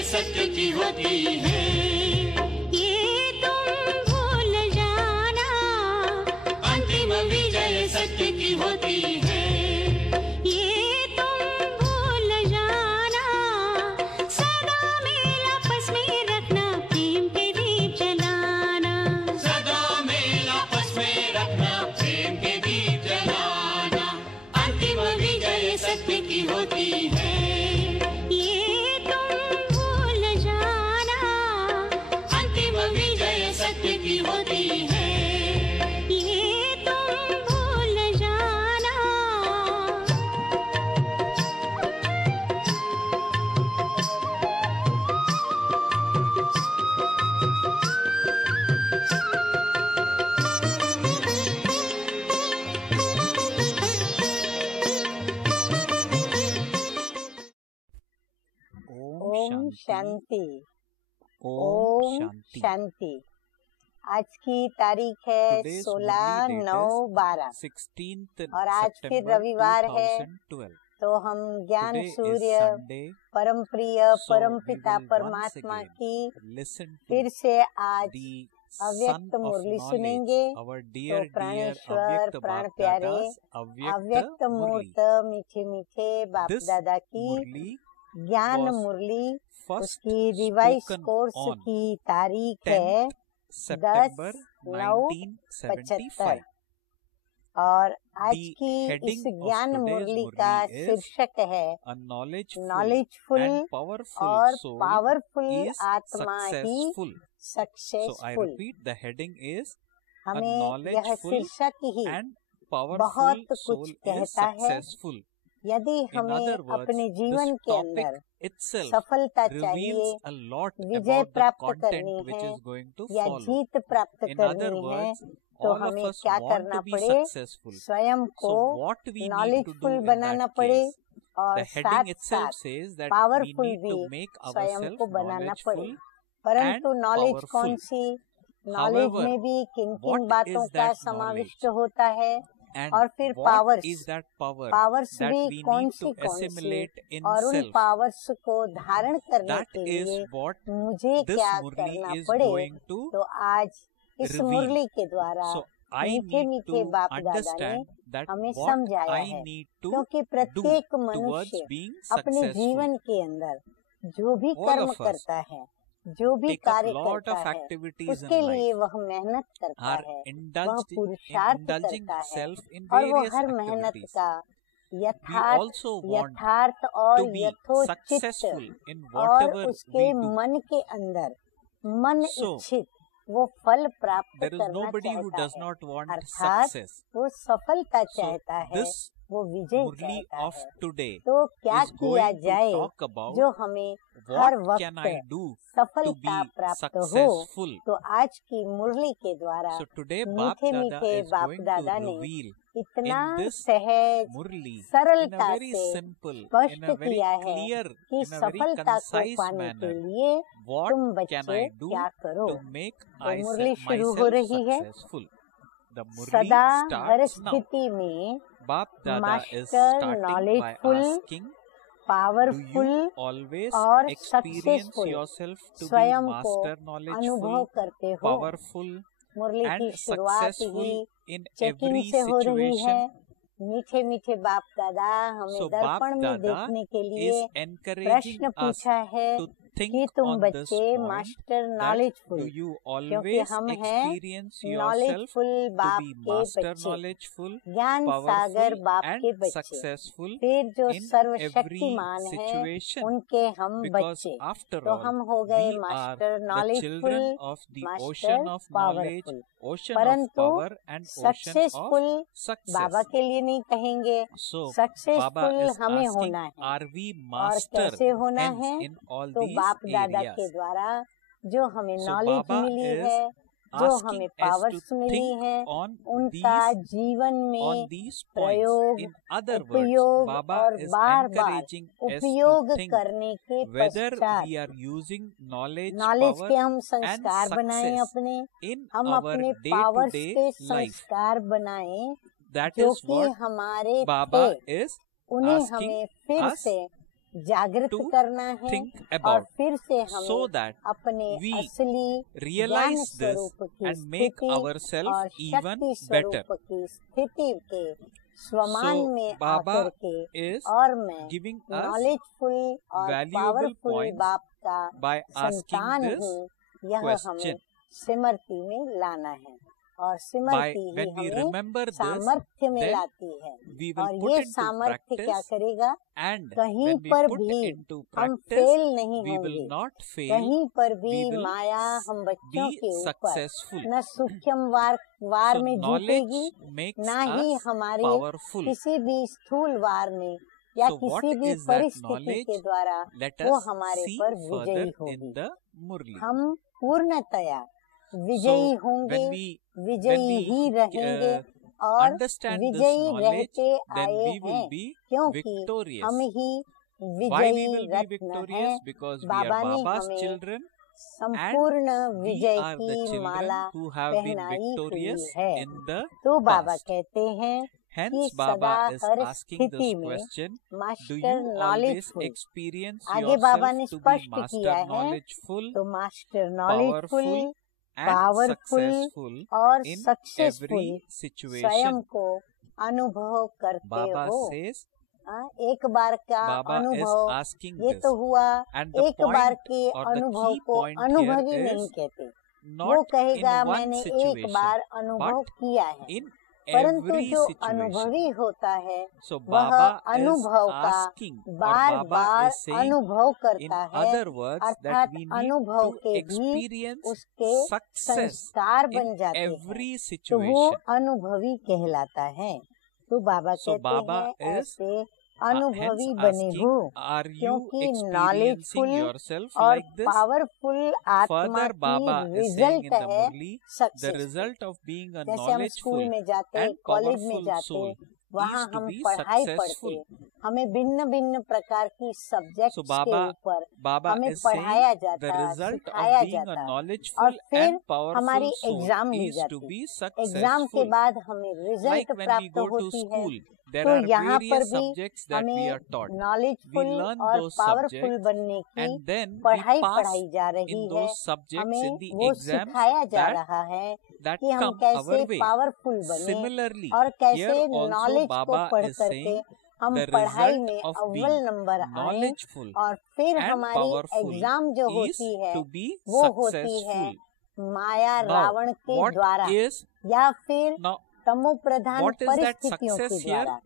विजय सत्य की होती है। ये तुम भूल जाना, अंतिम विजय सत्य की होती है। ये तुम भूल जाना, सदा मेल आपस में रखना, प्रेम के दीप जलाना। सदा मेल आपस में रखना, प्रेम के दीप जलाना। अंतिम विजय सत्य की होती है। ये तुम भूल जाना, अंतिम विजय सत्य की होती है। ये तुम भूल जाना। ओम शांति। ओम ओम शांति। शांति। आज की तारीख है Today's 16 Murli date 9/12 16th और आज फिर September रविवार है। 2012. तो हम ज्ञान Today is सूर्य Sunday, परम प्रिय so परम we पिता will once परमात्मा again की listen फिर to से आज the अव्यक्त son of मुरली knowledge, सुनेंगे। our तो dear प्राणेश्वर Avyakta प्राण Bap प्यारे Dada's Avyakta अव्यक्त Murli. मूर्त मीठे मीठे बाप This दादा की Murli ज्ञान was मुरली first उसकी रिवाइज spoken कोर्स on की तारीख है 10th September 10/9/75 1975. और आज The की heading इस of ज्ञान today's मुरली Murli का is शीर्षक है A knowledgeful knowledgeful and powerful और soul पावरफुल is आत्मा ही successful. So I successful. repeat, the heading is A हमें यह knowledgeful शीर्षक ही and powerful बहुत कुछ soul is कहता है। successful. यदि In हमें other words, अपने this जीवन के topic अंदर itself सफलता reveals चाहिए, a lot Vijay about the प्राप्त content करनी which है is going to या follow. जीत प्राप्त In other करनी है, words, तो all of हमें us क्या want करना to be पड़े, successful. स्वयं को So what we need to do knowledgeful in banana that पड़े case, और the साथ heading itself साथ says that we powerful need भी to make स्वयं ourselves को बनाना पड़े। knowledgeful परंतु and नॉलेज powerful. कौन सी, नॉलेज However, में भी किन किन what बातों is का that समाविष्ट knowledge? होता है, And और फिर what powers, is that power powers that भी we कौन need सी to कौन सी, assimilate in और उन self? पावर्स को धारण करने That के is लिए what मुझे this क्या Murli करना is पड़े, going to तो आज इस reveal. मुरली के द्वारा So I मीठे need मीठे to बाप दादा ने understand that हमें what समझाया I है, need to क्योंकि do प्रत्येक towards मनुष्य being अपने successful. जीवन के अंदर जो भी All कर्म of us करता है, जो भी take up कार्य lot करता of है, activities in उसके लिए life, वह मेहनत करता are है, वह indulged in पुरुषार्थ indulging करता है, self in और वो various हर मेहनत activities. का We यथार्थ also want यथार्थ और to be यथोचित successful in और whatever उसके we do. मन के अंदर मन So, इच्छित वो फल प्राप्त there is करना nobody who चाहता does है, not want अर्थात success. वो सफलता So चाहता है, this वो विजय Murli चाहता of है। today तो क्या is किया going to जाए talk about जो हमें हर what can I वक्त do to सफलता be प्राप्त हो। successful. तो आज की मुरली के द्वारा So today Bap मीठे Dada मीठे is बाप going दादा to ने reveal इतना in this सहज Murli in a सरलता very से simple, स्पष्ट in a very किया है clear, कि in a very सफलता को concise पाने के manner लिए what तुम can बच्चे I do क्या करो। to make तो मुरली शुरू हो myself रही है। successful. The Murli सदा हर starts now. स्थिति में Bap Dada is master starting by knowledgeful, asking, do powerful you always और experience successful yourself to be स्वयं को master अनुभव knowledgeful, करते हो। powerful मुरली and की शुरुआत successful he in checking every से हो रही है। situation? मीठे मीठे बाप दादा हमें So Bap दर्पण में Dada देखने के लिए is encouraging प्रश्न us पूछा है to कि think तुम on this बच्चे point master that knowledgeful, do you क्योंकि always हम हैं experience yourself नॉलेजफुल to बाप be के master बच्चे, knowledgeful, ज्ञान सागर powerful बाप and के बच्चे, successful फिर जो in सर्वशक्तिमान every है situation? उनके हम Because बच्चे। after तो all, हम हो गए we are master the knowledgeful, children of the master ocean of knowledge, powerful. ocean of परंतु power and ocean of successful Baba success. के लिए नहीं कहेंगे, So Baba सक्सेसफुल is हमें asking, होना है। are we और master कैसे होना hence है? in all तो these बाप दादा के areas? द्वारा जो हमें So नॉलेज Baba मिली is है, जो asking हमें us पावर्स to मिली think है, on उनका जीवन on में these points. प्रयोग, In other words, उपयोग Baba और is bar bar encouraging us उपयोग to think करने के whether पश्चात we are using knowledge, knowledge power के हम and संस्कार बनाएं, success अपने in हम our अपने पावर्स day-to-day के life. संस्कार बनाएं That जो is कि what हमारे Baba थे, is उन्हें asking हमें फिर us से जागृत to करना है think और about, फिर से so हमें that अपने we असली ज्ञान realize this स्वरूप की and make स्थिति ourselves और even शक्ति better. स्वरूप की स्थिति के स्वमान So, में Baba आकर के is और मैं giving us नॉलेजफुल और valuable पावरफुल points बाप का by asking संतान this हूँ, यह question. हमें स्मृति में लाना है और By Smriti he when we हमें remember this, सामर्थ्य में then लाती है we will और put ये into सामर्थ्य क्या practice, करेगा, and कहीं when we पर put भी into हम practice, फेल नहीं we will होंगे, not fail, कहीं पर भी we will माया हम बच्चों be के ऊपर successful. न सूक्ष्म वार So में knowledge जीतेगी, makes ना ही us हमारे powerful. किसी भी स्थूल वार में या So what किसी भी is that परिस्थिति knowledge? के द्वारा Let वो us हमारे see पर further विजयी in होगी। the Murli. हम पूर्णतया विजयी So होंगे, when we विजयी ही रहेंगे और understand this विजयी knowledge, रहते then आए we will हैं, be क्योंकि victorious. हम ही Why we विजयी will be रत्न victorious? हैं। Because we बाबा are ने Baba's हमें children. संपूर्ण We विजय are the की children Mala who have been पहनाई हुई victorious है। in the तो बाबा past. कहते हैं Hence, कि Baba सदा is हर asking स्थिति this में question: Do master you always knowledgeful, experience आगे बाबा yourself ने to be स्पष्ट master किया है, knowledgeful, तो master knowledgeful, powerful, and powerful successful और in सक्सेसफुल every स्वयं situation? को अनुभव करते Baba हो। says, एक बार का Baba is अनुभव asking ये this. तो हुआ, And the एक बार point के or the अनुभव key को point अनुभवी here नहीं is कहते। वो not in कहेगा one मैंने एक situation, बार अनुभव but किया है, in परंतु every जो situation. अनुभवी होता है So वह Baba is अनुभव का asking, or bar Baba bar is saying, अनुभव in करता है, other words, that अर्थात we need अनुभव to के भी experience उसके success संस्कार in बन जाते हैं, every तो वो situation. अनुभवी कहलाता है। तो बाबा So कहते Baba हैं is ऐसे hence अनुभवी बने हो, asking, are you क्योंकि experiencing नॉलेजफुल yourself और like this? पावरफुल आत्मा Further, Baba की is saying result in the है Murli, the success. result of being a जैसे हम स्कूल knowledgeful में जाते, and कॉलेज में powerful जाते, soul वहाँ is to हम be पढ़ाई successful. पढ़ते, हमें भिन्न भिन्न प्रकार की सब्जेक्ट्स So के ऊपर Baba हमें is saying पढ़ाया the जाता, result of सिखाया being a जाता, और knowledgeful फिर and हमारी powerful soul एग्जाम ली is to जाती, be एग्जाम के successful. बाद हमें रिजल्ट Like when we प्राप्त go to होती है, school, there तो are यहाँ पर various भी subjects that we हमें are taught. Knowledgeful We learn और those पावरफुल subjects बनने की and then we पढ़ाई pass पढ़ाई जा रही in है, those subjects हमें in the वो exams सिखाया जा that रहा है that कि हम come कैसे our way. पावरफुल बने Similarly, और कैसे here also नॉलेज को Baba पढ़ is करके saying हम the पढ़ाई result में of अव्वल being नंबर आए, knowledgeful और फिर and हमारी powerful एग्जाम जो is होती है to be वो होती है successful. माया Now, रावण के what द्वारा is या फिर now तमो प्रधान what is that परिस्थितियों के success here? द्वारा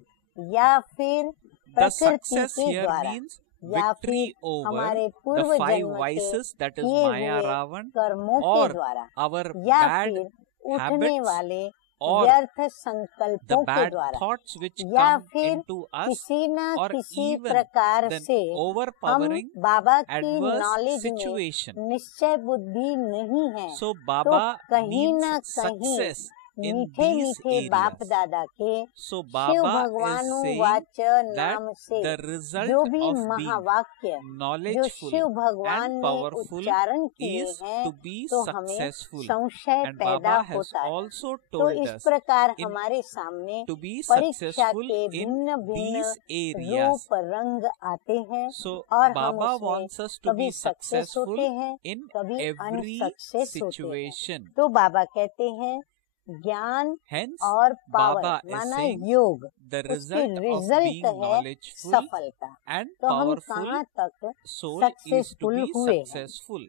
या फिर The प्रकृति success के here द्वारा means या victory फिर over हमारे the पूर्व 5 जन्म के vices, that is किए Maya हुए Ravan, कर्मों के or द्वारा our या bad फिर उठने habits, वाले or व्यर्थ the संकल्पों के bad द्वारा thoughts which या come फिर into us, किसी न or किसी even प्रकार then से हम overpowering बाबा की adverse नॉलेज situation. में निश्चय बुद्धि नहीं है, So तो Baba कहीं means न कहीं success in मीठे these मीठे बाप areas. दादा के So शिव Baba is भगवानु saying वाच that नाम से the result जो भी of being महावाक्य जो knowledgeful शिव भगवान and ने powerful उच्चारण किए is हैं, to be तो हमें successful. संशय And पैदा Baba has होता है। also तो told इस us प्रकार in हमारे सामने to be परीक्षा successful के in भिन्न भिन्न these areas. रूप रंग आते हैं, So और हम Baba उसमें wants us to कभी be सक्सेस successful होते हैं, in कभी every अनसक्सेस होते हैं। situation. तो बाबा कहते हैं ज्ञान Hence, और पावर Baba is माना saying योग, the उसकी result of रिजल्ट being है knowledgeful सफलता। and तो हम powerful कहाँ तक soul is to successful be हुए हैं? successful.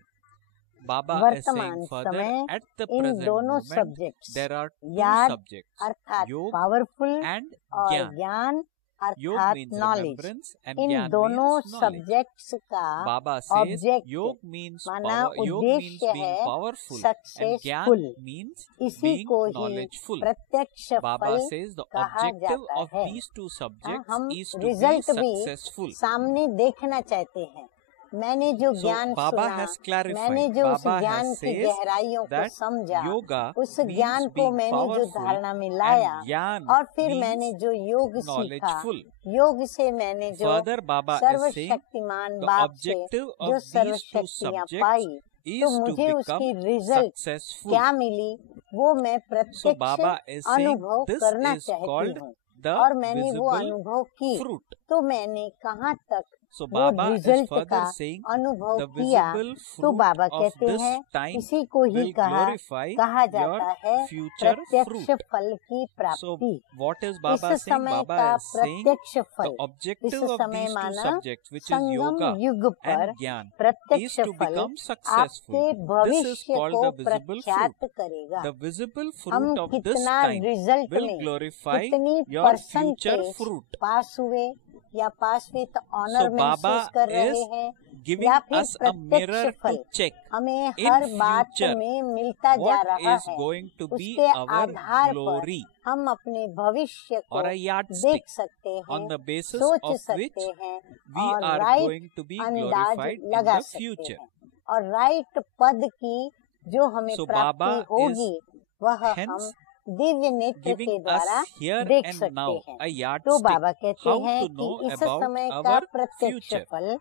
Baba is वर्तमान saying further, समय at the इन present दोनों moment, subjects there are two याद subjects, अर्थात योग पावरफुल and और ज्ञान. ज्ञान Yog अर्थात means knowledge, remembrance and in Gyan दोनों means knowledge. सब्जेक्ट्स का Baba says object Yog means माना power, Yog means उद्देश्य being है powerful and successful, Gyan means इसी being को ही knowledgeful. प्रत्यक्ष Baba फल says the कहा objective जाता of है। these two subjects हम is to be रिजल्ट भी successful. सामने देखना चाहते हैं। मैंने जो So ज्ञान Baba सुना, has clarified, मैंने जो उस Baba ज्ञान has की says गहराइयों को that समझा, yoga उस means ज्ञान को being मैंने जो powerful धारणा में लाया, and Gyan और फिर means मैंने जो योग सीखा, knowledgeful. योग से मैंने जो Further, Baba is saying सर्वशक्तिमान the बाप से objective जो of these two सर्वशक्तियाँ subjects pi, is तो to मुझे उसकी become रिजल्ट successful. क्या मिली वो मैं So Baba प्रत्यक्ष is saying अनुभव this करना is चाहती called हूँ, the और मैंने वो visible अनुभव की, fruit. तो मैंने कहाँ तक So वो Baba is रिजल्ट further का saying अनुभव the किया, visible तो fruit बाबा of कहते this हैं time इसी को ही will glorify कहा your जाता है future प्रत्यक्ष fruit. फल की So प्राप्ति। what is इस Baba saying? समय Baba का is saying प्रत्यक्ष the फल, इस objective of समय these two माना subjects, which is Sangam yoga युग पर and Gyan, is प्रत्यक्ष to फल become आपके successful. This is भविष्य called को the visible fruit. प्रख्यात करेगा। The visible हम fruit of this कितना time रिजल्ट will में glorify कितनी your future परसेंटेज fruit. पास हुए या पास में तो ऑनर So Baba महसूस कर रहे is हैं giving या फिर us a mirror प्रत्यक्ष to फल check हमें in हर बात future में मिलता जा what रहा is है। going to be उसके our आधार glory, पर हम अपने भविष्य को or a yardstick देख सकते हैं, on the basis सोच of सकते which हैं we और are right going to be अंदाज glorified in लगा the सकते future. हैं और राइट पद की जो हमें So प्राप्ति Baba is होगी वह हम hence दिव्य नेत्र के giving द्वारा us here देख and सकते now हैं। a तो yardstick बाबा कहते how हैं to कि know इस about समय का our प्रत्यक्ष future. फल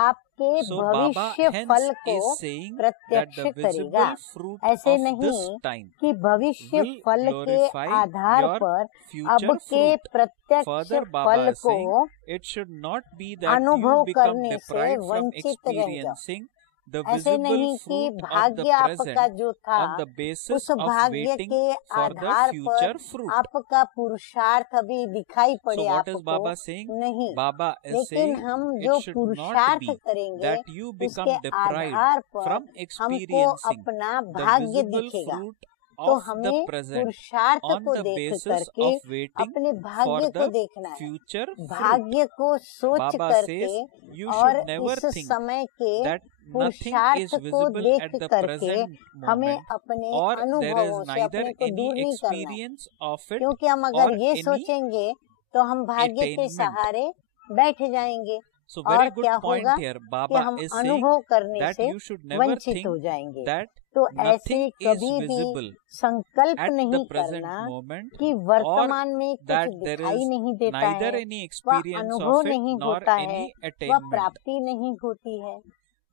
आपके So Baba भविष्य hence फल is को saying that प्रत्यक्ष the करेगा। visible fruit ऐसे of this नहीं time कि भविष्य will फल के glorify आधार your पर अब future के fruit. प्रत्यक्ष Further, फल Baba is को saying it should not be that अनुभव you become करने से deprived from वंचित रह जाओ। experiencing the ऐसे visible नहीं कि fruit of the भाग्य आपका present जो था on the basis उस of भाग्य waiting के for the आधार future पर fruit. आपका पुरुषार्थ अभी दिखाई So पड़े what is आपको Baba saying? नहीं, Baba is लेकिन saying हम जो it should not पुरुषार्थ be करेंगे that you become उसके deprived आधार पर from हमको experiencing अपना the भाग्य visible दिखेगा। fruit तो of the हमें present पुरुषार्थ on को the देख basis करके of waiting अपने for भाग्य को the देखना है। future fruit. भाग्य को सोच Baba करके says you और should never इस think समय के that nothing पुरुषार्थ is को visible देख at the करके present हमें moment, अपने or there अनुभवों is से neither अपने को any दूर नहीं करना है। experience of it क्योंकि हम or अगर ये any सोचेंगे तो हम भाग्य के attainment. सहारे बैठ जाएंगे So और very good क्या point होगा here. कि Baba हम is saying अनुभव करने that से you should never वंचित think हो जाएंगे। that तो ऐसे nothing is कभी भी visible संकल्प at the नहीं present करना moment, कि or वर्तमान में कुछ that there दिखाई is नहीं देता neither है, any वह experience अनुभव of it नहीं nor होता है, any वह attainment. प्राप्ति नहीं होती है।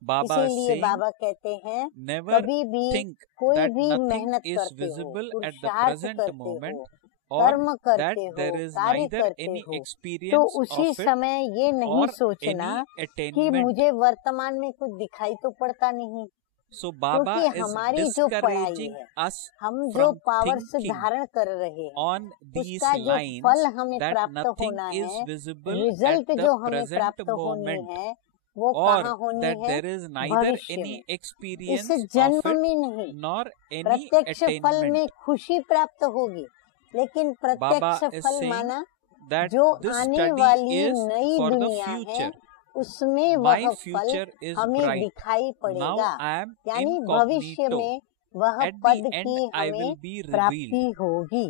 Baba is इसीलिए saying बाबा कहते हैं never कभी भी think कोई that भी nothing मेहनत is करते हो, visible at the पुरुषार्थ present करते moment, हो, or कर्म that करते हो, there is कार्य neither करते any हो, तो experience उसी of it समय ये नहीं or सोचना any कि attainment. मुझे वर्तमान में कुछ दिखाई तो पड़ता नहीं, So Baba क्योंकि is हमारी जो पढ़ाई discouraging है, us हम जो from पावर्स thinking धारण कर रहे हैं on these उसका जो lines फल हमें that प्राप्त nothing होना is है, visible रिजल्ट at जो the हमें present प्राप्त होनी moment, है वो or कहाँ होनी that है? there is neither भविष्य any में, experience इस of जन्म it में नहीं। nor any प्रत्यक्ष फल attainment. में खुशी प्राप्त होगी, लेकिन Baba प्रत्यक्ष is फल saying माना that जो this आने study वाली is नई for the दुनिया है future. उसमें My वह फल future is हमें bright. दिखाई Now पड़ेगा, I am यानी भविष्य incognito. में वह At पद the end की I हमें will be प्राप्ति revealed. होगी।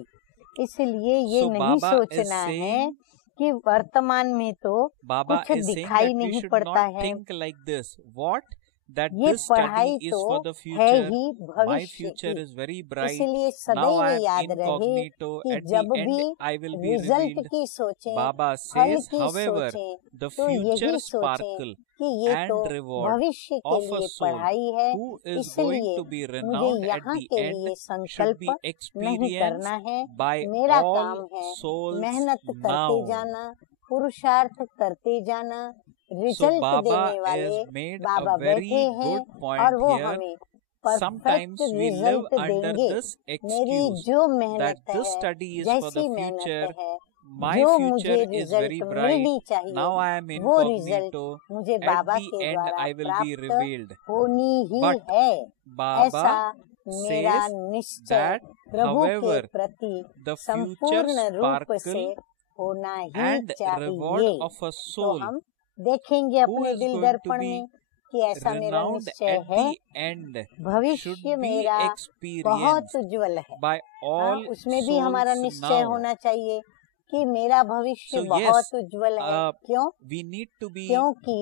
इसलिए ये So नहीं Baba is सोचना है saying, कि वर्तमान में तो Baba कुछ is saying दिखाई that we नहीं should पड़ता not है, think like this. What? That ये this study पढ़ाई is तो for the है future. ही My भविष्य future की। is very bright. इसलिए Now सदैव I am याद रहे incognito. कि At जब the end भी I will be result revealed. की सोचें, Baba फल says, की however, सोचें, the तो future यही सोचें sparkle कि ये and तो reward भविष्य के of a लिए soul पढ़ाई है, who is going इसलिए to be मुझे renowned at यहाँ the के end लिए should संकल्प be नहीं experienced करना है। by मेरा all काम है souls मेहनत करते now. जाना, पुरुषार्थ करते जाना, So रिजल्ट Baba देने वाले has made Baba a very बैठे हैं good point और वो here. हमें Sometimes perfect we live result under देंगे। this मेरी excuse जो that मेहनत this है, study is for the जैसी मेहनत future. है, My जो future मुझे is रिजल्ट very bright. मिलनी चाहिए, Now I am वो रिजल्ट incognito. मुझे At बाबा the के end द्वारा I will be प्राप्त revealed. होनी ही But है। Baba ऐसा मेरा says निश्चय that, प्रभु के however, प्रति the future संपूर्ण रूप से sparkle होना ही and reward चाहिए। of a तो soul हम देखेंगे who अपने is दिल going to दर्पण be में कि ऐसा मेरा renowned निश्चय at है, the end should भविष्य be मेरा बहुत experienced उज्जवल है। by हाँ, all उसमें भी हमारा souls निश्चय now. होना चाहिए कि मेरा भविष्य So yes, बहुत उज्जवल है। क्यों? we need to be क्योंकि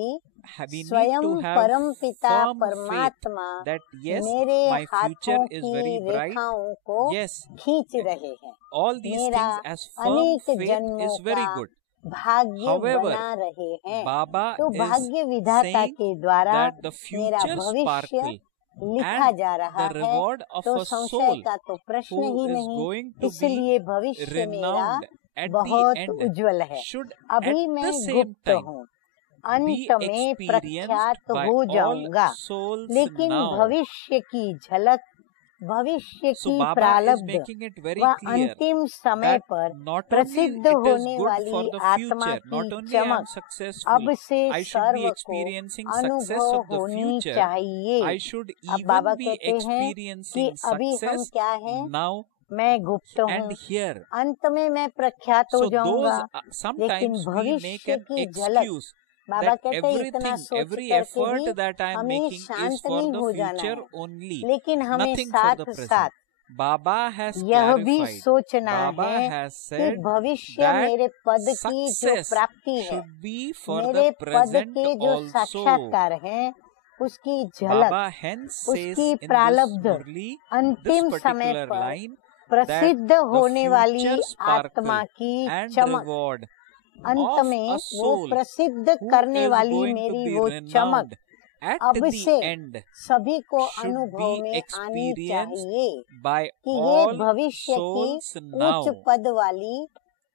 we need स्वयं to have परम पिता firm faith परमात्मा that yes, मेरे my future हाथों is की very bright. रेखाओं को Yes, खींच रहे हैं। all these मेरा things as firm अनेक faith जन्मों is very का good. भाग्य However, बना रहे हैं। Baba तो is भाग्य विधाता saying के द्वारा that the मेरा future भविष्य sparkle लिखा and जा रहा the है, reward of तो a संशय soul का तो प्रश्न who ही is नहीं। going to be इसलिए भविष्य मेरा renowned at the बहुत end उज्जवल है। should अभी at मैं the same गुप्त time हूँ, अंत में प्रख्यात experienced by हो all जाऊंगा। souls लेकिन now. भविष्य की झलक, भविष्य So की Baba is प्रारब्ध making it very व clear अंतिम समय that पर not only प्रसिद्ध it is होने good for वाली the आत्मा future, not की only I am चमक successful, अब से I should be सर्व को experiencing success अनुभव of the होनी future. चाहिए। I should अब बाबा even be कहते हैं कि experiencing अभी हम success क्या हैं, now मैं गुप्त हूँ, and here. अंत में मैं प्रख्यात हो So जाऊंगा। those sometimes we make भविष्य an की झलक, excuse बाबा that कहते हैं इतना everything, सोच every करके effort भी that I am हमें making is शांत for नहीं the हो जाना future है, only, लेकिन हमें nothing for साथ the present. साथ Baba has यह भी clarified. सोचना Baba है has कि said भविष्य that मेरे पद की जो success प्राप्ति है, should be for मेरे the पद present के जो also. साक्षात्कार हैं, उसकी झलक, Baba hence says उसकी in this प्रारब्ध Murli, this अंतिम समय particular पर line, प्रसिद्ध that होने the वाली future आत्मा sparkle की and चमक, reward अंत of में a वो soul प्रसिद्ध who करने is वाली going to मेरी be वो चमक renowned at अब the से end सभी को should अनुभव be में आनी experienced चाहिए by कि ये all भविष्य souls की now. उच्च पद वाली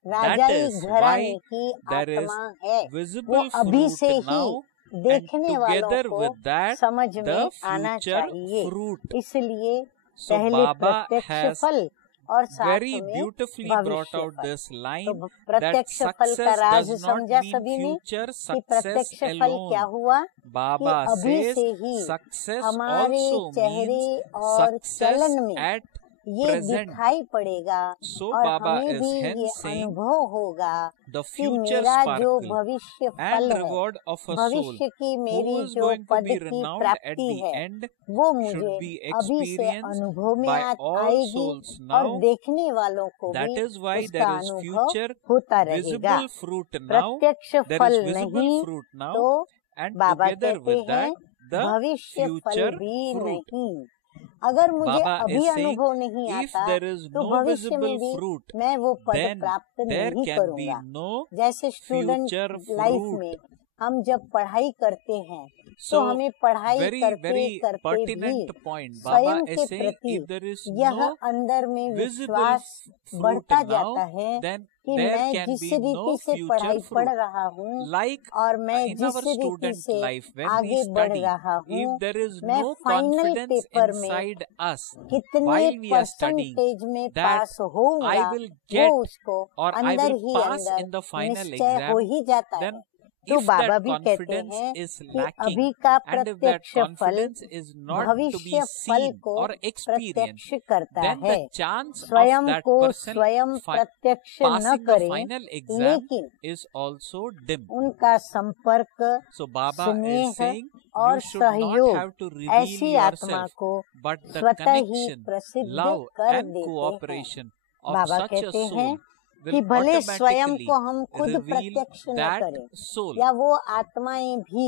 That राजाई is घराने why की there is आत्मा है। वो visible अभी fruit से ही now, and देखने वालों together को with that समझ the में आना future चाहिए। fruit. इसलिए So पहले Baba प्रत्यक्ष has फल और साथ very में beautifully brought भविष्य out फल। this line तो that प्रत्यक्ष फल का success राज does not समझा mean सभी ने future कि success प्रत्यक्ष फल क्या alone. हुआ कि Baba अभी says से ही success हमारे also चेहरे means और success चलन में at ये present. दिखाई पड़ेगा So और Baba हमें is भी ये hence saying अनुभव होगा the कि future मेरा जो sparkle भविष्य फल and है, reward of a soul भविष्य की who मेरी is जो going to पद be की renowned at प्राप्ति the है, end वो should मुझे be अभी से experienced अनुभव में by all आएगी souls और now. देखने वालों को That भी is why उसका there is अनुभव future होता रहेगा। visible fruit now. प्रत्यक्ष There फल is visible नहीं fruit now, तो and बाबा together कहते with हैं that the भविष्य फल future भी fruit. नहीं। अगर मुझे Baba अभी is saying अनुभव नहीं if आता there is तो no भविष्य में visible भी fruit, मैं वो पद then प्राप्त there नहीं can be करूंगा। no जैसे स्टूडेंट future लाइफ fruit. में हम जब पढ़ाई करते हैं तो So हमें पढ़ाई very करते very करते भी pertinent point. Baba स्वयं is के saying प्रति if there is यह no अंदर में visible विश्वास fruit बढ़ता now, जाता है then कि there मैं can जिस be no रीति से future पढ़ाई पढ़ fruit. रहा हूँ Like और मैं in जिस our रीति student से life, when we आगे बढ़ study, रहा हूँ, if there is मैं no फाइनल confidence पेपर में inside us कितने while we are studying percentage में that पास होऊंगा, I will get वो उसको or I अंदर will ही pass अंदर in the final निश्चय exam, हो ही जाता है। then तो if बाबा that भी कहते confidence हैं is कि lacking अभी का and if that प्रत्यक्ष फल confidence is not to be भविष्य फल seen को or experienced, प्रत्यक्ष करता then है। the chance of स्वयं that को person स्वयं प्रत्यक्ष न passing the करें, final exam लेकिन is also dim. उनका संपर्क, So Baba स्नेह is saying और you should not सहयोग have to reveal ऐसी आत्मा yourself, को but the स्वतः ही connection, प्रसिद्ध love कर and देते हैं। cooperation of Baba such a कहते soul हैं will कि भले स्वयं automatically को हम खुद reveal प्रत्यक्ष न that करें soul. या वो आत्माएं भी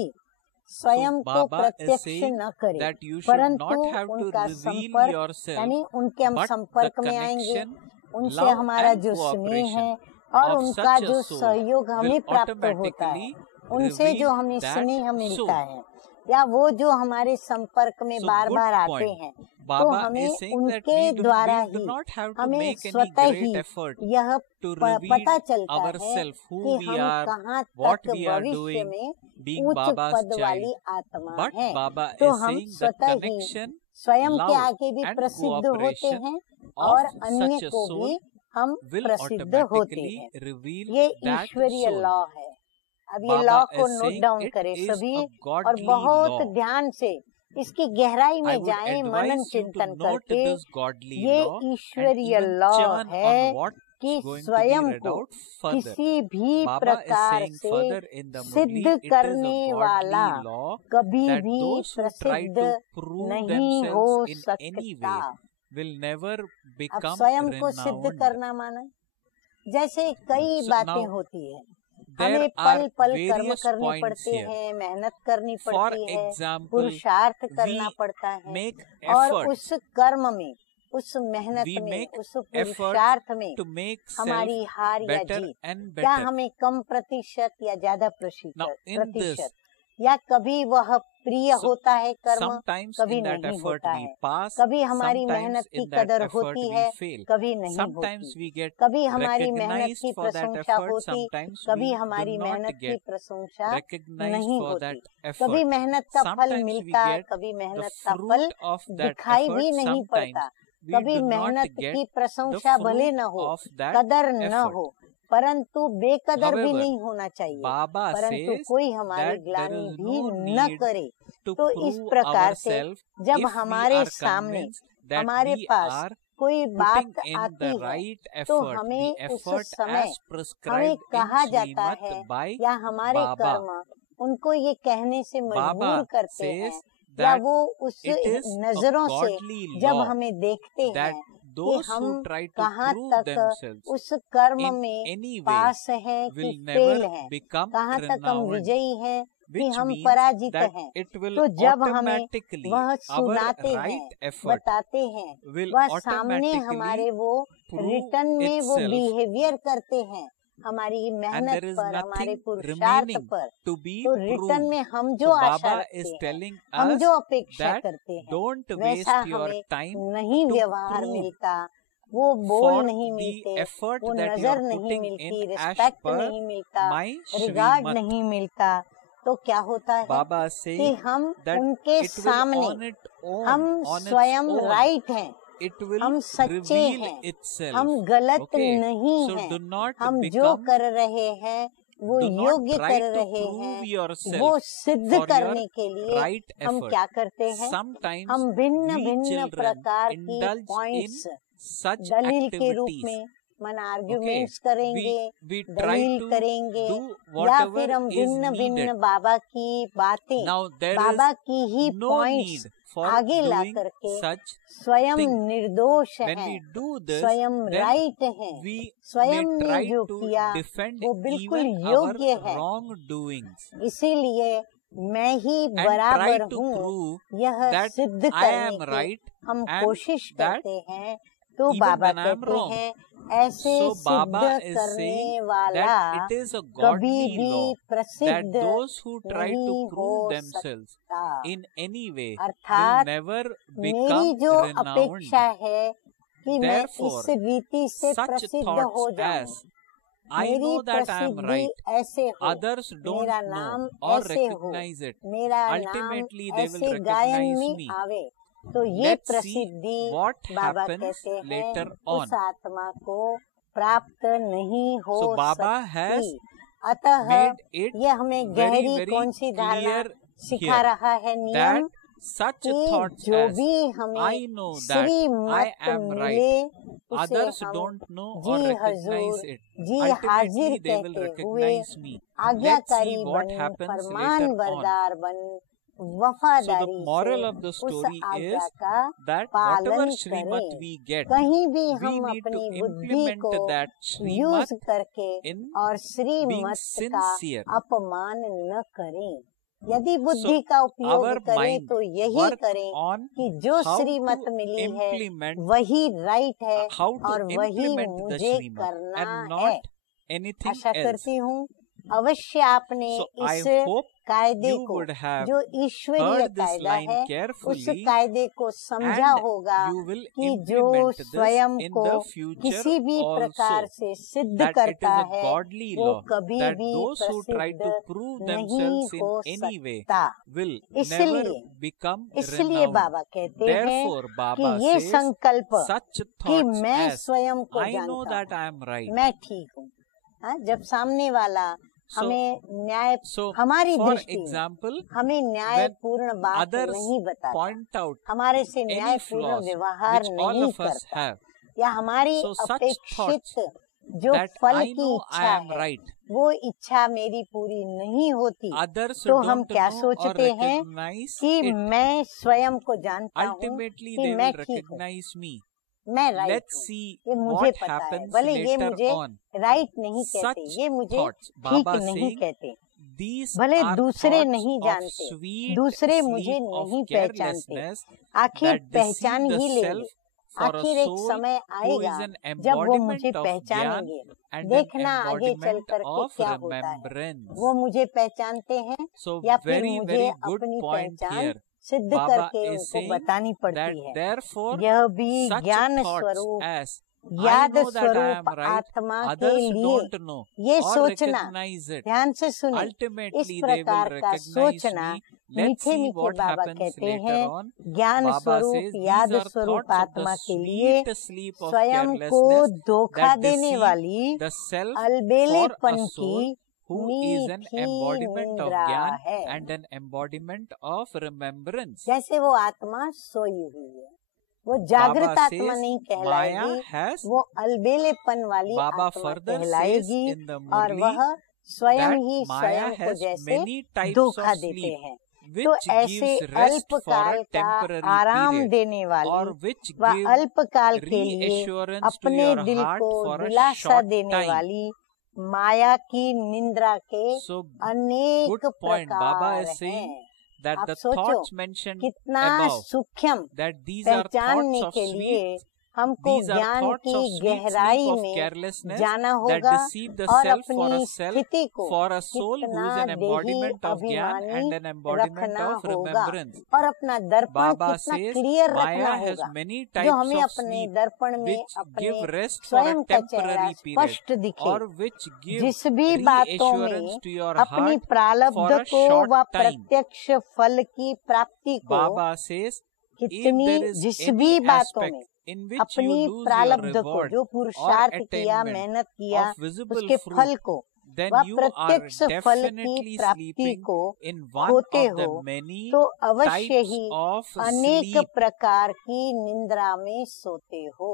स्वयं को Baba is प्रत्यक्ष saying न करें, that you should परंतु not have to उनका reveal संपर्क yourself, यानी उनके हम but संपर्क the में आएंगे, connection, उनसे love हमारा and जो स्नेह cooperation है और of उनका such a जो soul सहयोग हमें will प्राप्त होता है, automatically उनसे जो reveal हमें that स्नेह मिलता soul. है या वो जो हमारे संपर्क में So बार good बार आते point. हैं, तो Baba हमें is saying that उनके द्वारा we do he not have to हमें make any स्वतः great ही effort यह to पता reveal चलता है ourselves, who कि we हम are, कहाँ what तक we are भविष्य doing, में being उच्च Baba's पद child. वाली आत्मा But है। Baba तो is हम saying that स्वतः ही connection, स्वयं के love आगे भी and प्रसिद्ध होते cooperation हैं of और अन्य such a को soul भी हम will प्रसिद्ध होते automatically हैं। reveal ये that ईश्वरीय soul. लॉ है। अब ये Baba लॉ को is note saying down it करें is सभी a और godly बहुत law. ध्यान से इसकी गहराई I में would जाएं, मनन advise you to चिंतन note करके। this godly ये law and ईश्वरीय even लॉ churn है on what's कि going to be स्वयं read को out further. किसी भी Baba is प्रकार saying से further in the सिद्ध Murli, it is करने a वाला godly law कभी that भी those who try प्रसिद्ध to prove नहीं हो themselves in any सकता। way will never अब become स्वयं को सिद्ध renowned. करना माना, जैसे कई So बातें now, होती है, there हमें are पल पल कर्म various करने points पड़ते here. हैं, मेहनत करनी For पड़ती है, example, पुरुषार्थ करना we पड़ता है make और efforts. उस कर्म में, उस मेहनत We में, make उस पुरुषार्थ में to make self हमारी हार या better जीत, and क्या better. हमें कम प्रतिशत या ज्यादा Now in this, प्रतिशत या कभी वह प्रिय So, होता है कर्म, sometimes कभी in that नहीं effort होता we है। pass, कभी हमारी sometimes मेहनत की in that कदर effort होती we है, fail. कभी नहीं Sometimes होती। we get कभी हमारी मेहनत recognized की for that प्रशंसा effort, होती, sometimes कभी we हमारी do not मेहनत की get प्रशंसा recognized नहीं for होती। that कभी effort. मेहनत का फल Sometimes we मिलता, get कभी the मेहनत का फल fruit of that दिखाई effort, भी नहीं sometimes पड़ता। we कभी do not मेहनत get की the प्रशंसा भले fruit न हो, of that कदर न effort. हो, परंतु बेकदर भी However, नहीं होना चाहिए, Baba परंतु says कोई हमारी that there ग्लानि is भी no न need करे। to तो इस prove प्रकार से ourselves जब if we हमारे are सामने, convinced that हमारे we पास are कोई putting बात in आती the है, right तो effort, the हमें उस effort समय as हमें prescribed in कहा जाता Srimad है by या हमारे Baba. कर्म उनको ये कहने से मजबूर Baba करते हैं, says या that वो उस it is a नजरों से godly जब law हमें देखते that हैं कि those हम who try to कहाँ prove तक themselves उस कर्म in में any way पास हैं कि will फेल never हैं, become कहाँ तक हम renowned, विजयी हैं कि which हम means पराजित that हैं। it will तो जब हमें automatically वह our सुनाते हैं, right effort बताते हैं, will वह सामने automatically हमारे वो prove रिटर्न में वो itself, बिहेवियर करते हैं हमारी and मेहनत there is पर, हमारे nothing पुरुषार्थ remaining पर। to be तो रिटर्न proved. में हम जो So आशा Baba रखते is हैं, telling हम us जो अपेक्षा that करते हैं, don't वैसा waste your हमें time नहीं to व्यवहार prove मिलता, वो बोल for नहीं the मिलते, effort वो that you नजर are नहीं putting मिलती, in as रिस्पेक्ट per नहीं मिलता, my रिगार्ड Srimad. नहीं मिलता। तो क्या होता है Baba कि saying हम that उनके it will सामने on its own, हम on its स्वयं own, राइट हैं, it will हम सच्चे reveal हैं, itself. हम गलत Okay, नहीं so हैं, do not हम जो become, कर रहे हैं वो do not योग्य try कर to रहे prove हैं, yourself वो सिद्ध for your करने के लिए right हम effort. क्या करते हैं, Sometimes हम भिन्न we भिन्न children प्रकार की indulge in पॉइंट्स such दलील के रूप activities. में मन Okay, आर्ग्यूमेंट्स करेंगे, we try दलील to करेंगे, do या whatever फिर हम is भिन्न भिन्न needed. बाबा की बातें, Now there बाबा is की ही no पॉइंट्स need for आगे ला doing करके such स्वयं thing. निर्दोष When हैं, we do this, स्वयं then राइट हैं, we स्वयं may ने try जो to किया defend वो बिल्कुल even योग्य our है, wrongdoings इसीलिए मैं ही and try बराबर to हूँ prove यह that सिद्ध I करने am की right हम and कोशिश that करते हैं। तो even Baba when I am कहते wrong. हैं ऐसे So सिद्ध Baba is करने saying वाला that it is a कभी godly भी law that प्रसिद्ध those who try to नहीं हो prove themselves सकता। in any way will अर्थात never मेरी become जो renowned. अपेक्षा है कि मैं Therefore, इस रीति से such प्रसिद्ध thoughts हो जाऊं, as I मेरी know that I am प्रसिद्धि right, ऐसे हो, others don't मेरा know नाम or ऐसे हो, recognize it. मेरा नाम Ultimately, they will ऐसे गायन recognize में me. आवे, तो ये Let's see प्रसिद्धि what बाबा happens कहते हैं later उस on. आत्मा को प्राप्त नहीं हो So Baba has सकती। अतः made it ये हमें very, गहरी very कौन सी धारणा clear सिखा here रहा है that नियम such कि thoughts जो as भी हमें I know that Shrimad I am मिले right, उसे others हम don't know or ji recognize Hazur, it. जी हाजिर Ultimately, they will कहते हुए recognize me. Let's आज्ञाकारी see what बन, happens फरमान later on. बरदार बन, So वफादारी the moral से of the उस story आज्ञा is का that पालन whatever Srimad करें। we get, कहीं भी we हम need to अपनी बुद्धि implement को that यूज Srimad करके in और being श्रीमत का sincere. अपमान न करें। यदि बुद्धि So का उपयोग our करें mind तो यही work करें on कि जो how श्रीमत to मिली है implement, वही राइट है how to और वही implement the मुझे Srimad करना and है। not anything Asha else. करती हूँ अवश्य आपने So I इस hope कायदे you को would have जो ईश्वरीय heard this कायदा line है उस carefully कायदे को समझा and होगा you will कि जो implement this स्वयं in को the future किसी भी प्रकार also. से सिद्ध That it करता is a है godly वो law कभी that भी those who try to प्रसिद्ध prove नहीं themselves हो in any way सकता। will इसलिए never become इसलिए renowned. बाबा कहते हैं Therefore, कि Baba ये says संकल्प such कि thoughts मैं as स्वयं को I know जानता that हूँ, I am right. मैं ठीक हूँ। हाँ, जब सामने वाला So, हमें न्याय so हमारी for दृष्टि में example, हमें न्यायपूर्ण बात others नहीं बताता, point out हमारे से any न्यायपूर्ण flaws व्यवहार which all नहीं of us करता, have, या हमारी So such अपेक्षित thoughts जो that फल I की know I इच्छा am है right, वो इच्छा मेरी पूरी नहीं होती, others तो हम don't क्या know or सोचते हैं recognize कि it. मैं स्वयं को जानता हूँ Ultimately, कि they मैं will ठीक हूँ, recognize me. मैं राइट Let's हूँ, see ये मुझे what पता है, happens भले ये later मुझे on. राइट नहीं कहते, Such ये मुझे thoughts, ठीक Baba नहीं saying, कहते, these भले are दूसरे thoughts नहीं of जानते, sweet दूसरे sleep मुझे of नहीं पहचानते, carelessness आखिर that deceive पहचान the ही लेंगे, self for a आखिर एक soul समय who आएगा is an जब वो मुझे embodiment of Gyan पहचानेंगे। and an देखना आगे चल embodiment करके of क्या होता है, remembrance. वो मुझे पहचानते हैं So या फिर very मुझे very good अपनी point पहचान here. सिद्ध Baba करके is उनको saying बतानी that पड़ती है। therefore यह भी such ज्ञान thoughts स्वरूप as I याद know that I स्वरूप am right, आत्मा के others लिए don't know ये or सोचना, recognize it. ध्यान से सुने, इस Ultimately they will प्रकार का recognize सोचना me. Let's मीठे see मीठे what बाबा happens कहते later हैं on. ज्ञान Baba स्वरूप says याद these are स्वरूप thoughts of आत्मा the के लिए sweet sleep of स्वयं को carelessness धोखा that देने deceive वाली the self for अलबेलेपन a की soul who is an मीठी embodiment of निद्रा Gyan है। and an embodiment of remembrance. जैसे वो आत्मा सोई हुई है, वो जागृत Baba आत्मा says नहीं Maya कहलाएगी, has, वो अलबेलेपन वाली Baba आत्मा further says कहलाएगी in the और Murli वह स्वयं that ही Maya स्वयं को has जैसे many types धोखा of देते sleep हैं। which तो ऐसे gives rest for अल्पकाल a का temporary आराम period देने वाली or which व give अल्पकाल के लिए reassurance to अपने your दिल heart को for a दिलासा short देने time. वाली माया की निंद्रा के So अनेक good point. Baba प्रकार is saying हैं। that आप the सोचो thoughts mentioned कितना above, सूक्ष्म that these are पहचानने thoughts of के लिए sweet, हमको these are ज्ञान thoughts की of sweet गहराई sleep of में carelessness जाना that होगा deceive the और self for a अपनी self, स्थिति को for a soul who कितना is an देही embodiment of Gyan अभिमानी and an embodiment रखना of होगा remembrance. और अपना दर्पण Baba कितना says क्लियर Maya रखना has होगा many जो types हमें of अपने sleep दर्पण में which अपने give rest for a स्वयं का चेहरा temporary period स्पष्ट दिखे। or which give जिस भी बातों reassurance में to your अपनी heart प्रारब्ध for a को short व time. प्रत्यक्ष फल की प्राप्ति को Baba says if कितनी there is जिस any भी बातों aspect में in which you अपनी lose your प्रारब्ध को reward जो or पुरुषार्थ किया attainment मेहनत किया of visible उसके fruit, फल को then व you are प्रत्यक्ष फल की definitely प्राप्ति sleeping को in one खोते of the हो many तो अवश्य types ही of अनेक sleep. प्रकार की निंद्रा में सोते हो।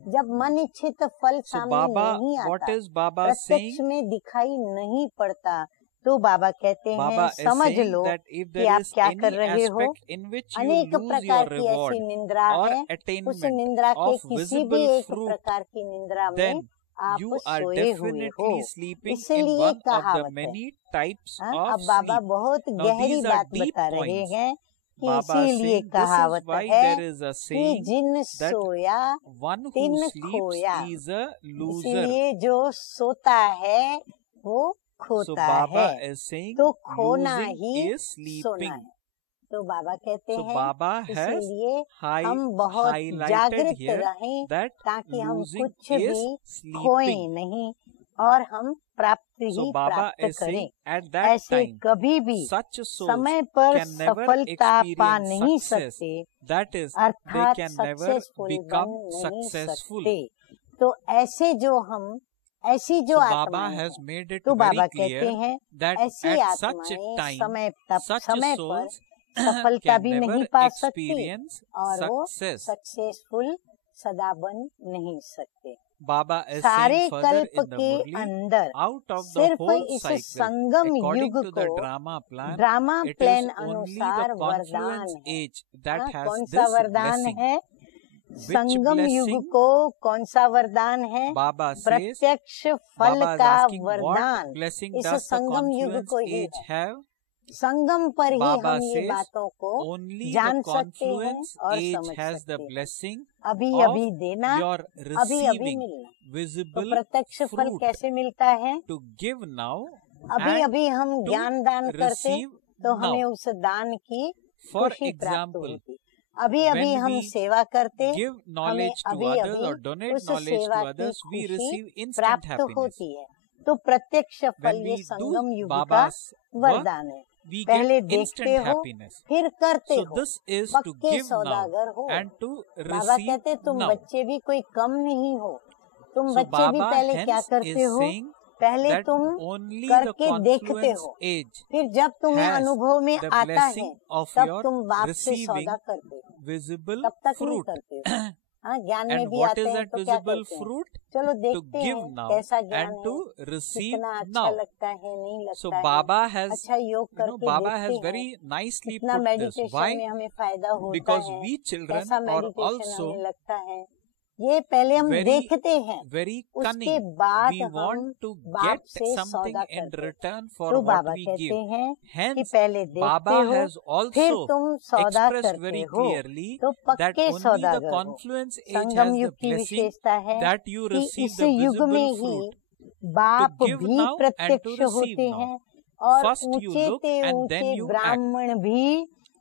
जब मन इच्छित फल So सामने Baba, नहीं what आता, is Baba प्रत्यक्ष saying? में दिखाई नहीं पड़ता, तो बाबा कहते Baba हैं is समझ saying लो that if कि there आप is क्या any कर रहे हो। aspect in which you अनेक lose your प्रकार की reward ऐसी निंद्रा or है, उस attainment निंद्रा के of किसी भी visible एक fruit, प्रकार की निंद्रा में then आप you are सोए हुए हो। definitely sleeping in इसलिए one of the कहावत है। many types हाँ, of अब बाबा sleep. बहुत Now गहरी these are बात deep बता रहे points. हैं कि Baba is इसीलिए saying this is कहावत why है there is a कि saying Jin that soya one who तिन sleeps खोया। is a loser. इसीलिए जो सोता है वो So खोता Baba है, is saying तो खोना losing ही is सोना sleeping. है। तो बाबा कहते So हैं Baba has इसीलिए हम बहुत highlighted जागृत here रहें that ताकि हम losing कुछ is भी खोएं sleeping. नहीं और हम प्राप्त So ही Baba प्राप्त is करें। saying at that ऐसे time कभी भी such souls समय पर can never सफलता पा experience नहीं success. सकते, That is, they अर्थात can never सक्सेसफुल become बन नहीं successful. सकते। तो ऐसे जो हम ऐसी जो So Baba आत्माएं has हैं, made it तो very बाबा clear कहते हैं that ऐसी at such a आत्माएं time, समय such पर souls सफलता can भी never नहीं पा सकती experience और वो success. सक्सेसफुल सदा बन नहीं सकते। Baba is सारे saying further कल्प in the के Murli, अंदर out of the सिर्फ whole इस cycle, संगम according युग to the को drama plan, drama it is plan only अनुसार the वरदान confluence है। age that हाँ, has कौन सा this वरदान blessing. है? Which संगम युग blessing? को कौन सा वरदान है? Baba says, प्रत्यक्ष फल Baba is का asking what वरदान blessing इस does the संगम युग confluence को ही age है। have? संगम पर ही Baba हम ये says, बातों को only जान the सकते हैं confluence और age समझ has सकते the हैं। blessing अभी of अभी देना, your अभी अभी receiving मिलना। तो visible प्रत्यक्ष फल fruit कैसे मिलता है? to give now अभी and अभी हम to ज्ञान दान करते receive तो now. हमें उस दान की For खुशी प्राप्त example, होती। अभी अभी when हम we सेवा करते, give हमें knowledge to अभी others अभी or donate उस knowledge to सेवा की others, we खुशी receive instant प्राप्त happiness. होती है। तो प्रत्यक्ष फल When ये we संगम do युग का Baba's work, वरदान है। we पहले get देखते instant हो, happiness. फिर करते So हो, this is to पक्के give now सौदागर हो। and to बाबा receive कहते तुम now. बच्चे भी कोई कम नहीं हो। तुम So बच्चे भी Baba पहले क्या hence करते is हो? saying पहले that तुम only the करके देखते confluence हो, age फिर जब तुम्हें has अनुभव में the आता है blessing of तब your तुम बाप से receiving सौदा करते हो, visible तब तक नहीं fruit. करते हो। हाँ, ज्ञान में And भी what आते is हैं that तो क्या visible करते हैं? fruit? चलो To देखते give हैं now कैसा ज्ञान and है, to receive कितना अच्छा now. लगता है, नहीं लगता So है। Baba has, अच्छा योग करके Baba देखते has हैं very nicely कितना put this. Meditation Why? में हमें फायदा होता Because है, we children कैसा are मेडिटेशन also हमें लगता है। ये पहले हम very, देखते हैं, very उसके cunning. बाद We हम want to बाप get से something सौदा in करते हैं। return for तो what बाबा we कहते give. हैं कि Hence, पहले देखते Baba हो, has फिर also तुम सौदा expressed करते very हो, clearly तो that पक्के only the सौदागर हो। confluence age Sangam has the युग की blessing विशेषता है that you कि receive इस the युग में visible ही fruit बाप to give भी now and to प्रत्यक्ष receive होते now. हैं और First you ऊंचे look ते and then ऊंचे you act. ब्राह्मण भी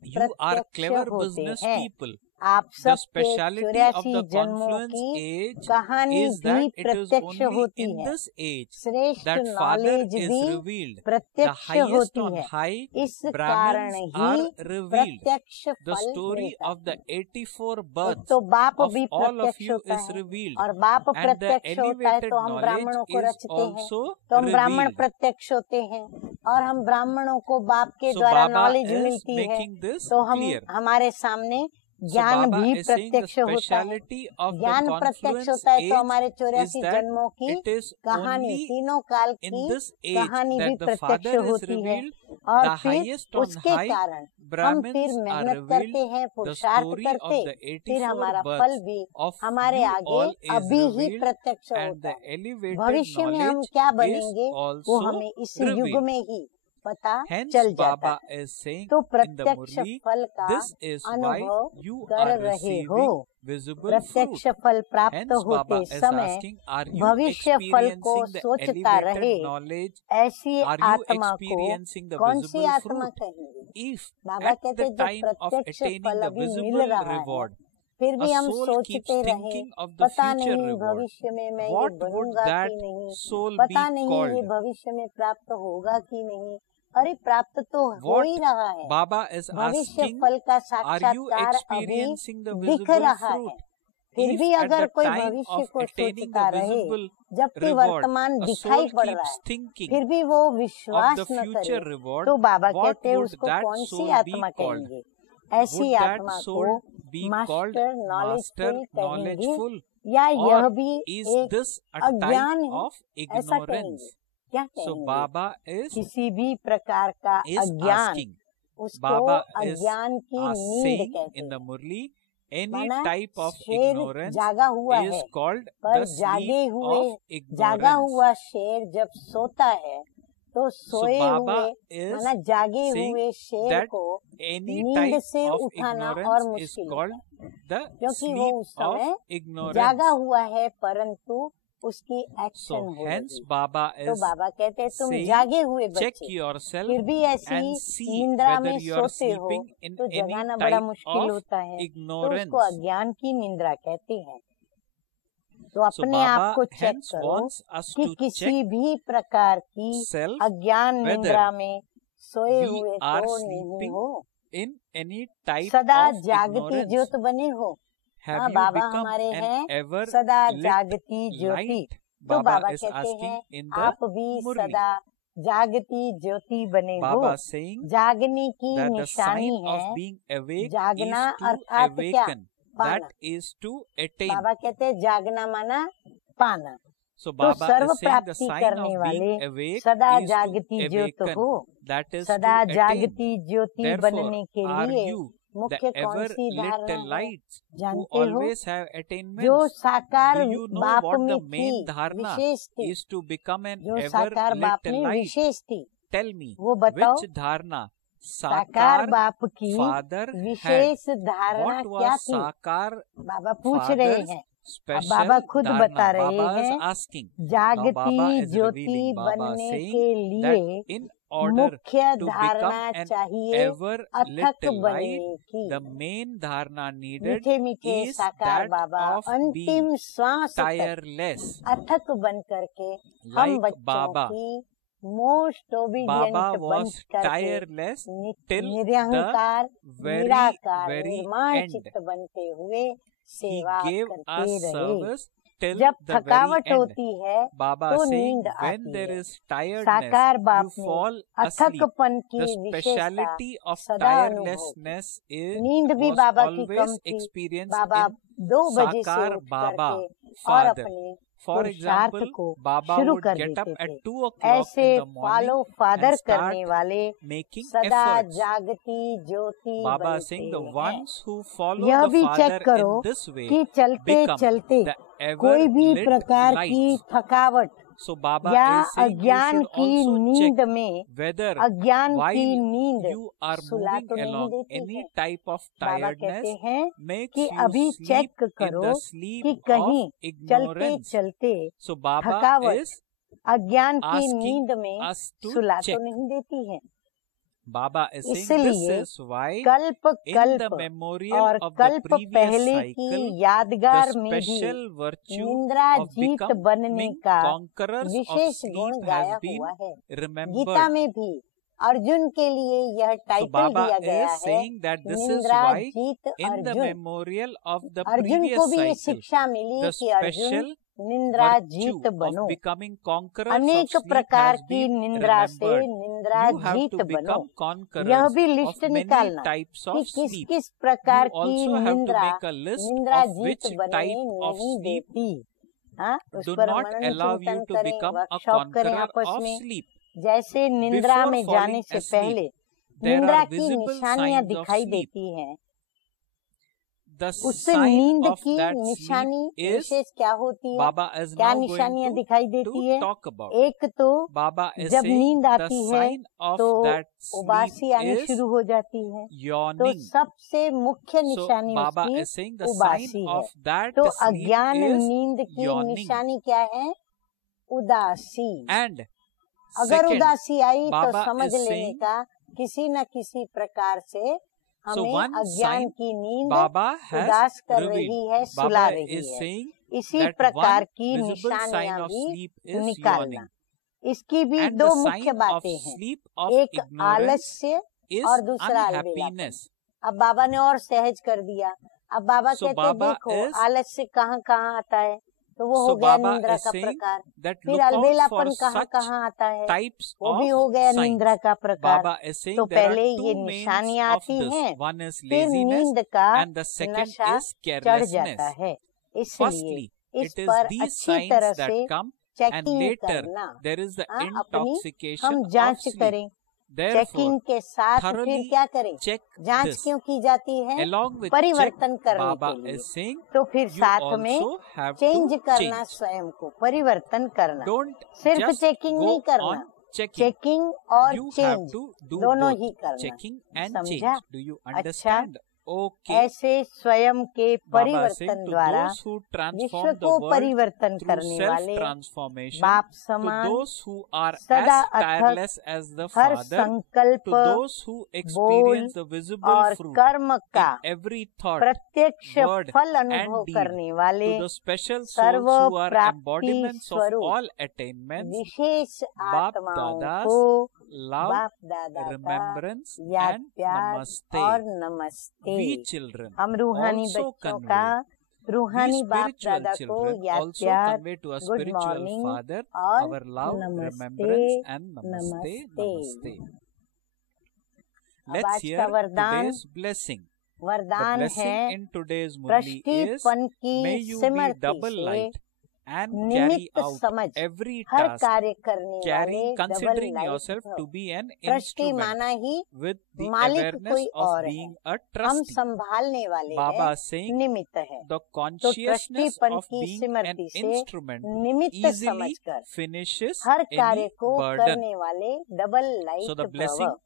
You are प्रत्यक्ष clever होते business हैं। people. आप The सबके speciality of 84 the जन्मों confluence की age कहानी is भी that it is प्रत्यक्ष only होती in है। this age श्रेष्ठ that Father नॉलेज is भी revealed. The प्रत्यक्ष highest होती on है। high इस कारण Brahmins ही are revealed. प्रत्यक्ष The फल story मिलता of the है। 84 एक births तो बाप of भी all of प्रत्यक्ष you होता is है revealed, और बाप and the प्रत्यक्ष होता है elevated तो हम knowledge ब्राह्मणों को is रचते हैं, also तो हम ब्राह्मण revealed. प्रत्यक्ष होते हैं और हम ब्राह्मणों को बाप के So द्वारा Baba नॉलेज is मिलती है, making this तो हम clear. हमारे सामने So ज्ञान Baba भी is saying the प्रत्यक्ष होता है। speciality of the ज्ञान प्रत्यक्ष confluence होता है तो age हमारे is 84 that जन्मों की it is कहानी, only तीनों काल in की this age कहानी भी that the प्रत्यक्ष Father is होती है revealed, और the फिर highest on उसके high कारण हम फिर Brahmins are मेहनत करते revealed, हैं, the पुरुषार्थ story करते, of the फिर 84 हमारा फल births भी of हमारे you आगे all is अभी ही revealed, प्रत्यक्ष and होता the है। elevated भविष्य में हम knowledge क्या is बनेंगे वो also हमें इस युग revealed. में ही पता Hence चल जाता Baba है। is saying तो in the प्रत्यक्ष Murli, फल का this is why अनुभव you कर are रहे हो। receiving visible प्रत्यक्ष fruit. फल प्राप्त Hence Baba होते is समय asking, are you भविष्य फल को experiencing the सोचता रहे, elevated knowledge? ऐसी Are you आत्मा को experiencing the कौन सी visible आत्मा fruit? कहेंगे? If बाबा at कहते the जब time of प्रत्यक्ष attaining फल the अभी मिल visible रहा है reward, फिर भी a हम soul सोचते keeps रहे, thinking of the पता future नहीं reward, भविष्य में मैं ये what would बनूंगा that कि नहीं, soul पता be नहीं called? ये भविष्य में प्राप्त होगा कि नहीं। अरे प्राप्त तो हो What ही रहा है। Baba is भविष्य asking, फल का are you साक्षात्कार अभी experiencing the दिख visible रहा है। fruit? फिर If भी at अगर the कोई time भविष्य of को attaining सोचता the रहे, visible जबकि reward, वर्तमान a दिखाई soul पड़ रहा keeps है, thinking फिर भी वो of विश्वास the न future करे, reward, तो बाबा what कहते हैं would उसको that कौन सी soul आत्मा be called? कहेंगे? ऐसी Would that आत्मा को soul be called master master knowledgeful कहेंगे knowledgeful? या यह Or भी is एक this a type अज्ञान है? of ऐसा कहेंगे, ignorance? क्या So कहेंगे? Baba is किसी भी प्रकार का अज्ञान, asking, उसको Baba is अज्ञान की नींद saying कहते in the हैं। Murli, any माना type of शेर ignorance जागा हुआ is है, called पर the जागे sleep हुए of जागा ignorance. हुआ शेर जब सोता है तो सोए Baba हुए is माना जागे saying हुए शेर that को any नींद type से of उठाना और ignorance is मुश्किल called होता है, the क्योंकि वो sleep उस समय of ignorance. जागा हुआ है परंतु उसकी So एक्शन हो hence रही। Baba तो is बाबा कहते हैं तुम saying, जागे हुए check बच्चे yourself फिर भी ऐसी and see निंद्रा whether में you are सोते हो sleeping in तो any जगाना बड़ा type मुश्किल of होता है, तो ignorance. उसको अज्ञान की निंद्रा कहते हैं। तो So अपने आप Baba को चेक hence करो wants us कि to किसी check भी प्रकार की self अज्ञान whether निंद्रा में सोए we हुए are तो नहीं sleeping हो, in any type सदा of जागती ignorance. ज्योत बने हो। Have हाँ you बाबा become हमारे an हैं ever सदा lit जागती ज्योति। light? तो Baba बाबा is कहते asking हैं in the आप भी Murli. सदा जागती ज्योति बने हो। Baba saying जागने की that the निशानी sign है of being awake is जागना to अर्थात क्या? awaken. पाना। That is to attain. बाबा कहते हैं जागना माना पाना। So तो Baba serve is saying the प्राप्ति sign करने of वाले being awake सदा is जागती to ज्योत awaken. हो। That is सदा to attain. जागती ज्योति Therefore, बनने के are लिए you the मुख्य कौन ever सी lit धारणा है? lights who जानते हो always have जो attainments? साकार Do you know बाप what में the थी main dharna विशेष थी, is to become an जो ever साकार बाप lit में light? विशेष थी, Tell me, वो बताओ। which dharna साकार Sakar बाप की father had? विशेष धारणा What क्या was थी? Sakar बाबा पूछ रहे father's हैं, special बाबा खुद dharna? बता रहे Baba is हैं, asking. Now Baba जागती is ज्योति revealing. Baba बनने saying के that लिए in order मुख्य to धारणा become an चाहिए ever lit अथक light, बनने की। the main dharna needed मीठे मीठे is साकार that बाबा of अंतिम being श्वास तक tireless. अथक बन करके हम Like बच्चों Baba. की मोस्ट Baba ओबीडियंट बन was करके tireless till the निरहंकार very, निराकार very निर्माण end. चित्त बनते हुए He सेवा gave करते us रहे। service till जब the very थकावट end. होती है Baba तो saying नींद when आती there है। is tiredness, साकार बाप you ने fall asleep. अथकपन की The विशेषता speciality of सदा अनुभव की। tirelessness is नींद भी was बाबा की always कम थी। experienced बाबा in 2 बजे से Sakar उठ Baba, करके और father. अपने For पुरुषार्थ example, को Baba शुरू would कर get up देते at थे। 2 o'clock ऐसे in the follow morning father and start करने वाले making सदा efforts. जागती ज्योति Baba बनते saying the हैं। ones who follow यह the भी Father चेक करो in this way कि चलते become चलते the कोई भी ever-lit प्रकार की lights. थकावट So Baba या is saying you अज्ञान should की also नींद check में whether अज्ञान while की नींद you are सुला moving तो नहीं along देती any है। type of बाबा tiredness कहते हैं makes कि you अभी sleep चेक in करो the sleep कि कहीं of चलते ignorance. चलते So Baba थकावट is अज्ञान की asking नींद में us to सुला check. तो नहीं देती है। Baba is saying this इसलिए is why कल्प in the कल्प memorial और of the कल्प previous पहले की cycle, यादगार the में भी special virtue निंद्रा of जीत बनने becoming का conquerors of विशेष गुण sleep गाया has been हुआ है। गीता remembered. में भी अर्जुन के लिए यह So टाइटल Baba दिया गया is है, saying that this is निंद्रा why Jeet in the Arjun. memorial of the Arjun को previous भी ये cycle, शिक्षा मिली the कि Arjun special निंद्रा virtue Jeet of बनो। becoming conquerors of अनेक sleep प्रकार has की been निंद्रा से remembered. निंद्रा You have Jeet to बनो। become यह conquerors भी of लिस्ट many निकालना types कि of किस sleep. किस प्रकार You की also have to निंद्रा make a list निंद्रा of which जीत बनने type of नहीं sleep देती। हाँ, उस do पर not मनन allow you चिंतन to करें, become a वर्कशॉप करें conqueror आपस of में। sleep. जैसे निंद्रा Before में falling जाने से asleep, पहले there निंद्रा are की visible निशानियां signs of दिखाई sleep. देती हैं। The उससे sign नींद of की that निशानी sleep is विशेष क्या होती है? Baba is क्या now going निशानियां दिखाई to देती है? talk about. एक तो Baba is जब saying नींद the आती है sign of तो that उबासी sleep आनी is शुरू हो जाती है। तो yawning. सबसे मुख्य So निशानी Baba उसकी is saying the sign उबासी है। of that तो sleep अज्ञान is नींद की yawning. निशानी क्या है? उदासी। And अगर second, उदासी आई तो Baba समझ is लेने saying का किसी न किसी प्रकार से so हमें one अज्ञान sign की नींद Baba has उदास कर revealed. रही है, सुला Baba रही is है। saying इसी that प्रकार one की visible sign निशानियां of भी sleep is निकालना। yawning. इसकी भी And दो the मुख्य sign of बातें हैं, sleep of एक ignorance आलस्य is और दूसरा अलबेलापन। unhappiness. अब बाबा ने और सहज कर दिया। अब बाबा So कहते Baba देखो is- आलस्य कहाँ कहाँ आता है, तो वो हो So गया Baba निंद्रा is का saying प्रकार। that फिर look out अलबेलापन for कहाँ such कहाँ आता है, types वो of भी हो गया signs. निंद्रा का प्रकार। Baba is saying तो there are पहले ये two means निशानियां of आती this. हैं, One is फिर laziness नींद का and the second नशा is चढ़ carelessness. जाता है। इसलिए Firstly, इस it is पर these अच्छी तरह signs that से come, and चेकिंग later करना, there is the अपनी intoxication हम of जांच sleep. करें। Therefore, चेकिंग के साथ फिर thoroughly क्या करें? check जांच this. क्यों की जाती है? Along with check, परिवर्तन करने Baba के लिए। is saying तो फिर you साथ में also have चेंज to करना, change. स्वयं को परिवर्तन करना। Don't सिर्फ just चेकिंग go नहीं करना, on checking. चेकिंग और You have change to do दोनों both ही करना। checking and समझा? change. Do you understand? Okay. ऐसे स्वयं के Baba saying परिवर्तन to द्वारा those who विश्व transform the को world परिवर्तन through करने वाले self-transformation, बाप to समान those who are सदा as अथक tireless as the her Father, संकल्प to those who experience the visible और fruit कर्म का in every thought, प्रत्यक्ष word फल and अनुभव deed, करने वाले to the special serve souls who are प्राप्ति embodiments of स्वरूप all attainments, विशेष बाप आत्माओं दादा's को love, बाप दादा का remembrance याद and प्यार namaste. और नमस्ते। We children हम रूहानी also बच्चों convey, का रूहानी we बाप spiritual दादा को children याद also प्यार, convey to a good spiritual morning Father और our love, नमस्ते, remembrance and namaste, नमस्ते। namaste. अब Let's आज hear का वरदान today's blessing. The वरदान blessing है in today's Murli is, दृष्टिपन may की you be सिमरती double से light and carry निमित्त out समझ every हर task, कार्य करने वाले carrying, double considering light yourself भव। to be an दृष्टि instrument माना ही with the मालिक awareness कोई of और है, being a हम trustee. संभालने वाले Baba हैं, saying निमित्त है। the तो consciousness दृष्टिपन of की being an सिमरती से instrument निमित्त easily समझकर finishes हर कार्य any को burden. करने वाले double So the light blessing भव।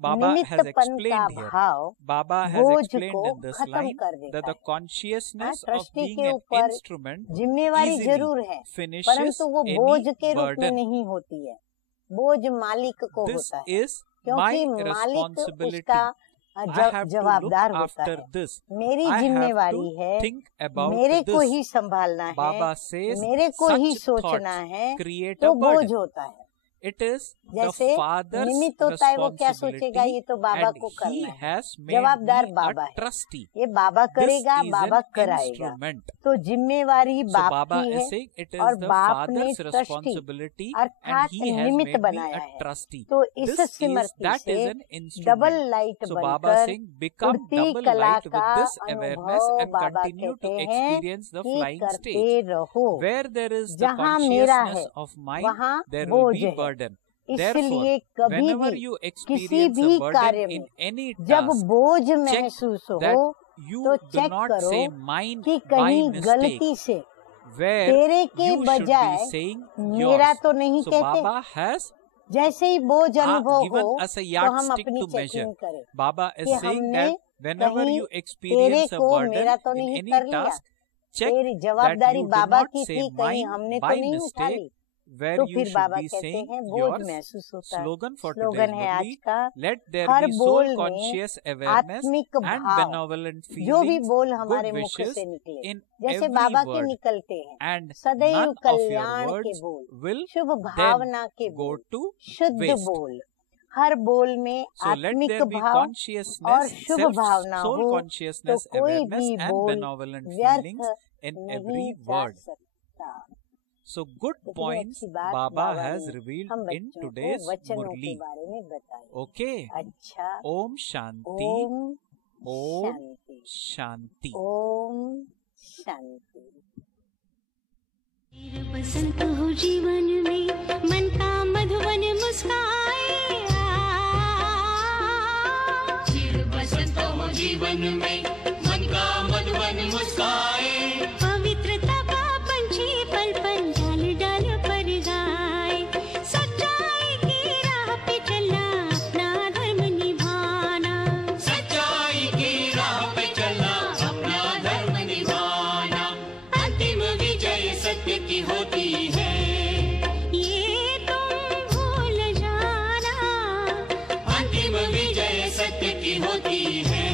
Baba has निमित्तपन का explained here. भाव Baba has बोझ explained को in this खत्म line कर that देता the है। consciousness of दृष्टि being के an ऊपर instrument जिम्मेवारी easily जरूर है, finishes परंतु वो बोझ any के रूप में burden. नहीं होती है, बोझ मालिक को This होता है, is my क्योंकि मालिक responsibility. उसका I have to जवाबदार look होता after है। this. मेरी I have जिम्मेवारी to है, think about मेरे को this. ही संभालना है, Baba says मेरे को ही such सोचना thoughts है, create तो a बोझ burden. होता है। it is the जैसे father's निमित्त होता है वो क्या सोचेगा, responsibility ये तो बाबा and को he करना है, has made जवाबदार me बाबा a है, trustee. ये बाबा This करेगा, is बाबा an कराएगा, instrument. तो जिम्मेवारी So बाप Baba की is है saying it और is the बाप ने father's ट्रस्टी responsibility अर्थात and he has निमित्त made me बनाया a है। trustee. तो इस This is, स्मृति that से is an double instrument. Light So Baba बनकर saying become उड़ती double कला light with का this awareness अनुभव and बाबा continue to कहते हैं experience the कि flying करते stage. रहो। Where there is the जहाँ मेरा consciousness है of mind, वहाँ there will बोझ be है, burden. इसलिए Therefore, कभी whenever भी you किसी experience भी a burden कार्य in में any जब task, बोझ check महसूस that हो you तो do चेक not करो say mine कि by कहीं mistake, गलती से where तेरे के you should बजाय be saying मेरा yours. तो नहीं So कहते। Baba has जैसे ही बोझ अनुभव given हो us a तो हम yardstick अपनी to measure. चेकिंग करें Baba is कि saying हमने that whenever कहीं you तेरे experience a को burden मेरा तो in नहीं any कर लिया, task, check तेरी that जवाबदारी you do बाबा not की say थी, कहीं mine हमने by तो नहीं उठा mistake, ली। where तो you फिर should बाबा be कहते saying हैं बोझ yours. महसूस होता है। Slogan for स्लोगन today's है आज Murli, का, let there हर be बोल soul में conscious awareness आत्मिक and भाव, benevolent जो भी feelings, बोल good हमारे मुख wishes से निकले, in जैसे every बाबा के word, निकलते हैं, and सदैव none of your कल्याण के words बोल, will शुभ then भावना के go बोल, to शुद्ध waste. बोल, हर बोल में So let आत्मिक there be भाव और consciousness, शुभ भावना soul हो, तो consciousness, कोई awareness भी and बोल benevolent व्यर्थ feelings in नहीं every जा word. सकता। So good कितनी points अच्छी बात Baba बाबा has ने revealed हम in बच्चों को today's वचनों के Murli. बारे में बताया। Okay. अच्छा, Om Shanti. ओम Om शांति, Shanti. ओम शांति। बसंत हो जीवन में, मन का मधुवन मुस्काए, चिर बसंत हो जीवन में, मन का मधुबन मुस्काए, पवित्रता का पंछी पल पल डाल डाल पर गाए, सच्चाई की राह पे चलना, अपना धर्म निभाना, सच्चाई की राह पे चलना, अपना धर्म निभाना, अंतिम विजय सत्य की होती है, ये तुम भूल जाना, अंतिम विजय सत्य की होती है।